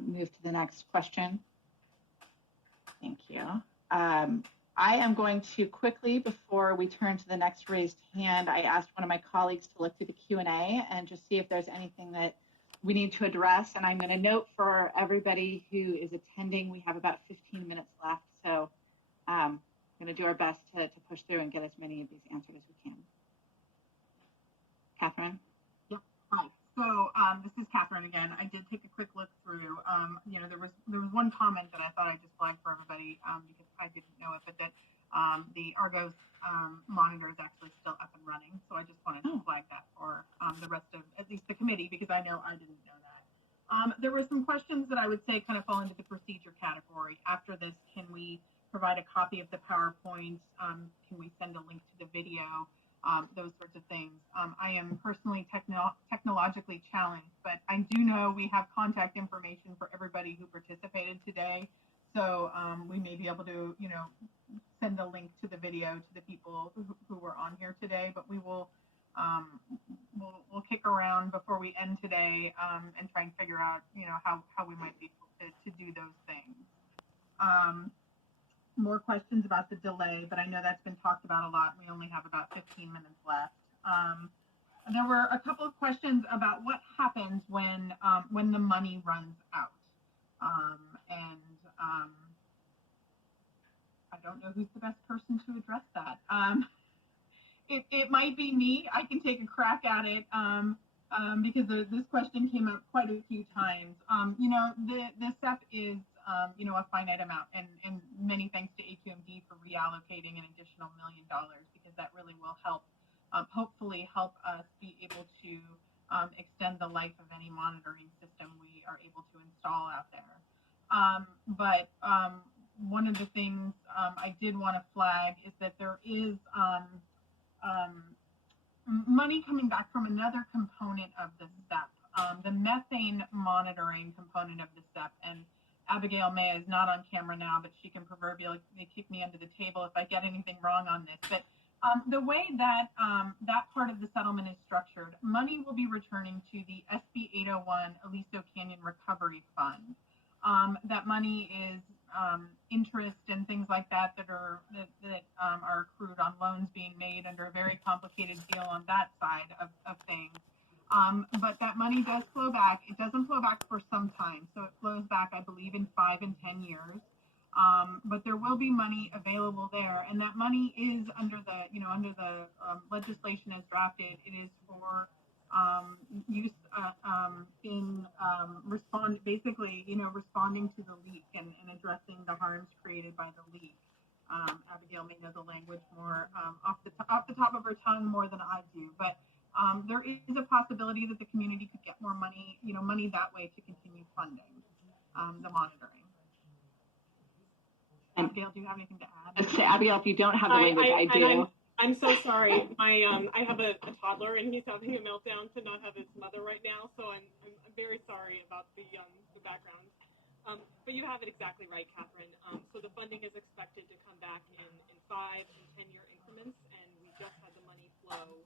move to the next question? Thank you. I am going to quickly, before we turn to the next raised hand, I asked one of my colleagues to look through the Q&A and just see if there's anything that we need to address. And I'm going to note for everybody who is attending, we have about 15 minutes left. So I'm going to do our best to push through and get as many of these answered as we can. Catherine? Yep. Hi. So this is Catherine again. I did take a quick look through. There was one comment that I thought I'd just flag for everybody because I didn't know it, but that the Argos monitor is actually still up and running. So I just wanted to flag that for the rest of at least the committee, because I know I didn't know that. There were some questions that I would say kind of fall into the procedure category. After this, can we provide a copy of the PowerPoint? Can we send a link to the video? Those sorts of things. I am personally technologically challenged, but I do know we have contact information for everybody who participated today. So we may be able to, send a link to the video to the people who were on here today, but we will we'll kick around before we end today and try and figure out, how we might be able to do those things. More questions about the delay, but I know that's been talked about a lot. We only have about 15 minutes left. There were a couple of questions about what happens when the money runs out. I don't know who's the best person to address that. It might be me. I can take a crack at it because this question came up quite a few times. The SEP is a finite amount, and many thanks to AQMD for reallocating an additional $1 million, because that really will help, hopefully help us be able to extend the life of any monitoring system we are able to install out there. But one of the things I did want to flag is that there is money coming back from another component of the SEP, the methane monitoring component of the SEP. And Abigail May is not on camera now, but she can proverbially kick me under the table if I get anything wrong on this. But the way that that part of the settlement is structured, money will be returning to the SB 801 Aliso Canyon Recovery Fund. That money is interest and things like that are accrued on loans being made under a very complicated deal on that side of things. But that money does flow back. It doesn't flow back for some time, so it flows back, I believe, in 5 and 10 years. But there will be money available there, and that money is under the legislation as drafted. It is for use in responding to the leak and addressing the harms created by the leak. Abigail may know the language more off the top of her tongue more than I do, but there is a possibility that the community could get more money, money that way to continue funding the monitoring. Abigail, do you have anything to add? Abigail, if you don't have the language, I do. I'm so sorry. I have a toddler, and he's having a meltdown to not have his mother right now. So I'm very sorry about the background. But you have it exactly right, Catherine. So the funding is expected to come back in 5 and 10-year increments, and we just had the money flow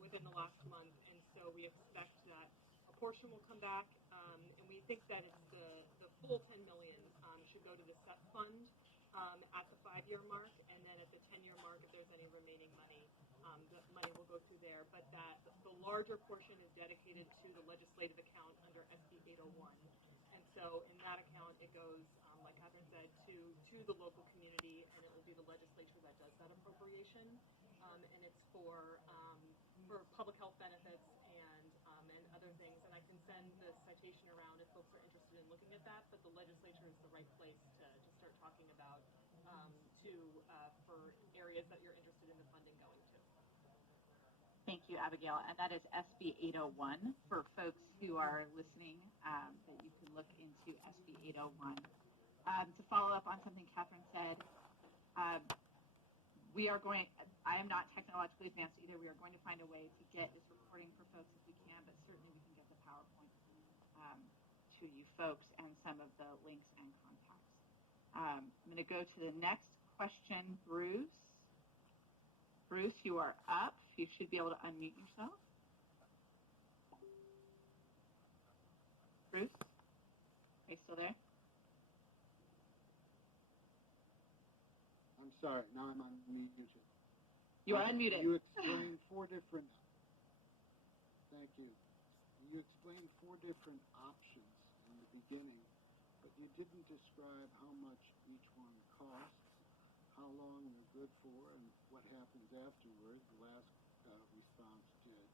within the last month, and so we expect that a portion will come back, and we think that it's the full $10 million should go to the SEP fund at the 5-year mark, and then at the 10-year mark, if there's any remaining money, the money will go through there. But that the larger portion is dedicated to the legislative account under SB 801, and so in that account it goes, like Catherine said, to the local community, and it will be the legislature that does that appropriation, and it's for public health benefits and other things. And I can send the citation around if folks are interested in looking at that, but the legislature is the right place to start talking about for areas that you're interested in the funding going to. Thank you, Abigail. And that is SB 801 for folks who are listening, that you can look into SB 801. To follow up on something Catherine said, I am not technologically advanced either. We are going to find a way to get this recording for folks if we can, but certainly we can get the PowerPoint to you folks and some of the links and contacts. I'm going to go to the next question, Bruce. Bruce, you are up. You should be able to unmute yourself. Bruce? sorry. Now I'm unmuted. You are unmuted. You explained four different. Thank you. You explained four different options in the beginning, but you didn't describe how much each one costs, how long they're good for, and what happens afterward. The last response did.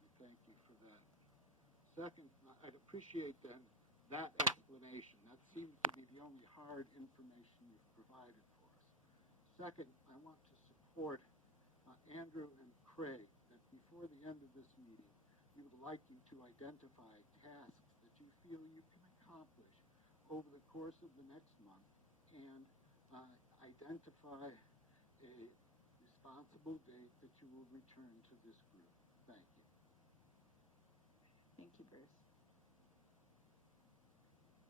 And thank you for that. Second, I'd appreciate then that explanation. That seems to be the only hard information you've provided for us. Second, I want to support Andrew and Craig that before the end of this meeting, we would like you to identify tasks that you feel you can accomplish over the course of the next month and identify a responsible date that you will return to this group. Thank you. Thank you, Bruce.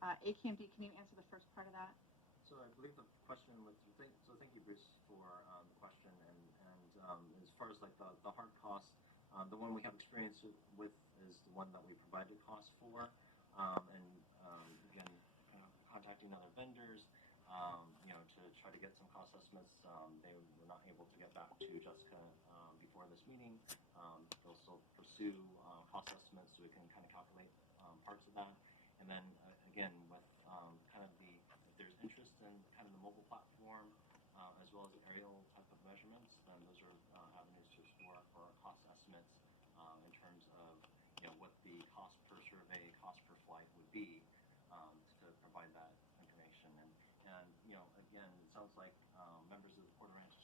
AQMD, can you answer the first part of that? So I believe the question was, thank you, Bruce, for the question. And as far as like the hard costs, the one we have experience with is the one that we provided costs for. Again, contacting other vendors, to try to get some cost estimates. They were not able to get back to Jessica before this meeting. They'll still pursue cost estimates so we can kind of calculate parts of that. And then again, with kind of if there's interest in kind of the mobile platform as well as aerial type of measurements, then those are avenues to explore for cost estimates in terms of what the cost per survey, cost per flight would be to provide that information. And again, it sounds like members of the Porter Ranch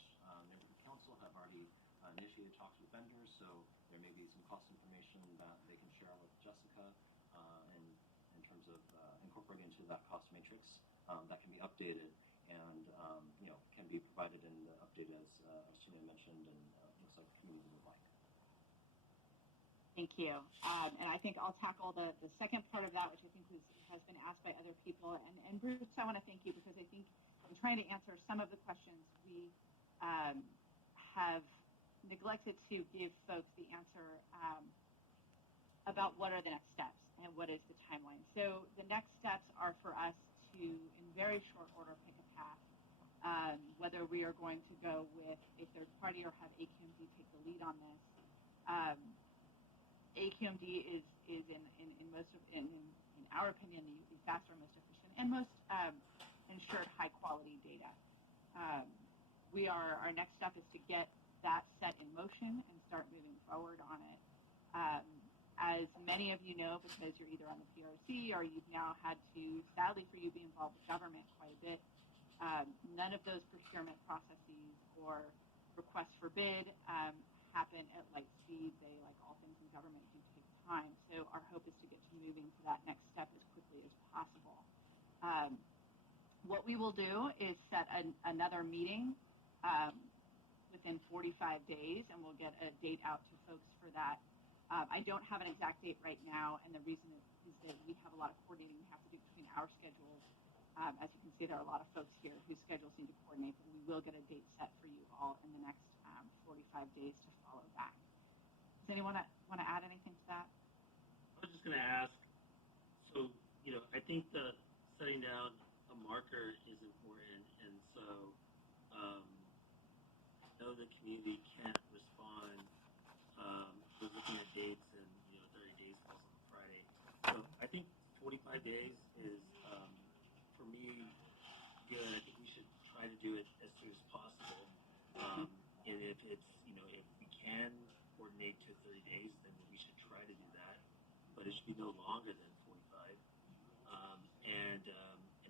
Neighborhood Council have already initiated talks with vendors, so there may be some cost information that they can share with Jessica in terms of incorporating into that cost matrix that can be updated and can be provided in the update as Tina mentioned and looks like the community would like. Thank you. And I think I'll tackle the second part of that, which I think has been asked by other people. And Bruce, I want to thank you because I think in trying to answer some of the questions, we have neglected to give folks the answer about what are the next steps and what is the timeline. So the next steps are for us to, in very short order, pick a path, whether we are going to go with a third party or have AQMD take the lead on this. AQMD is in our opinion, the faster, most efficient, and most ensured high quality data. Our next step is to get that set in motion and start moving forward on it. As many of you know, because you're either on the PRC or you've now had to, sadly for you, be involved with government quite a bit, none of those procurement processes or requests for bid happen at light speed. They, like all things in government, do take time. So our hope is to get to moving to that next step as quickly as possible. What we will do is set another meeting within 45 days, and we'll get a date out to folks for that. I don't have an exact date right now, and the reason is that we have a lot of coordinating we have to do between our schedules. As you can see, there are a lot of folks here whose schedules need to coordinate, but we will get a date set for you all in the next 45 days to follow back. Does anyone want to add anything to that? I was just going to ask, so, I think the setting down a marker is important, and so I know the community can't respond. We're looking at dates, and 30 days falls on Friday. So I think 45 days is, for me, good. I think we should try to do it as soon as possible. And if it's, if we can coordinate to 30 days, then we should try to do that. But it should be no longer than 45. And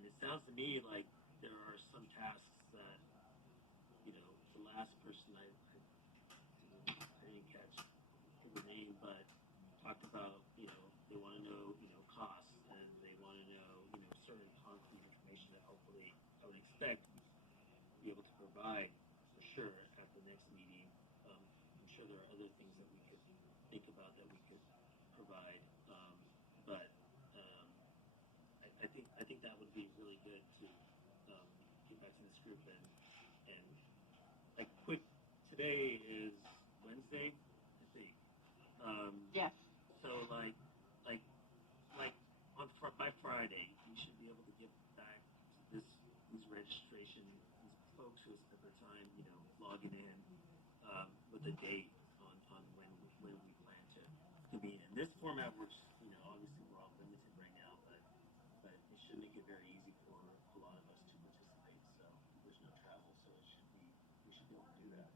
it sounds to me like there are some tasks that, the last person I didn't catch the name, but talked about, they want to know, costs, and they want to know, certain concrete information that hopefully I would expect to be able to provide for sure at the next meeting. I'm sure there are other things that we could think about that we could provide, but I think that would be really good to get back to this group and like quick. Today is Wednesday, I think. Yes. So like by Friday, we should be able to get back to these registration, these folks who spent their time, logging in with a date on when we plan to convene. And this format works, obviously we're all limited right now, but it should make it very easy for a lot of us to participate. So there's no travel, so we should be able to do that.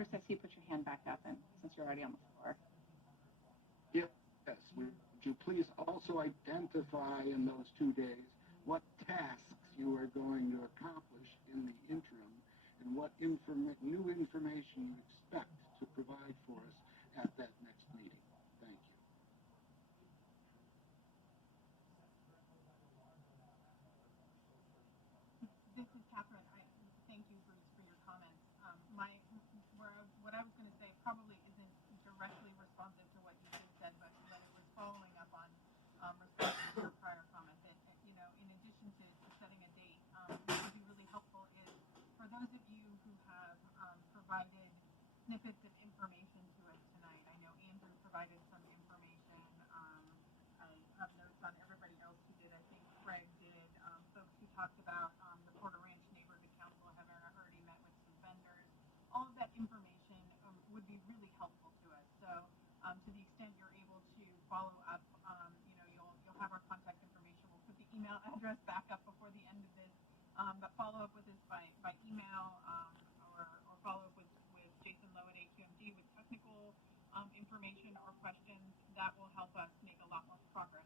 Bruce, I see you put your hand back up, and since you're already on the floor. Yes, would you please also identify in those 2 days what tasks you are going to accomplish in the interim and what new information you expect to provide for us at that next meeting? Thank you. This is Catherine. Thank you, Bruce, for your comments. What I was going to say probably isn't directly responsive to what you just said, but it was following up on responses to your prior comment that, in addition to setting a date, what would be really helpful is for those of you who have provided snippets of information to us tonight. I know Andrew provided some information. I have notes on everybody else who did. I think Craig did. Folks who talked about the Porter Ranch Neighborhood Council having already met with some vendors. All of that information would be really helpful to us. So to the extent you're able to follow up, you'll have our contact information. We'll put the email address back up before the end of this, but follow up with us by email or follow up with Jason Lowe at AQMD with technical information or questions. That will help us make a lot more progress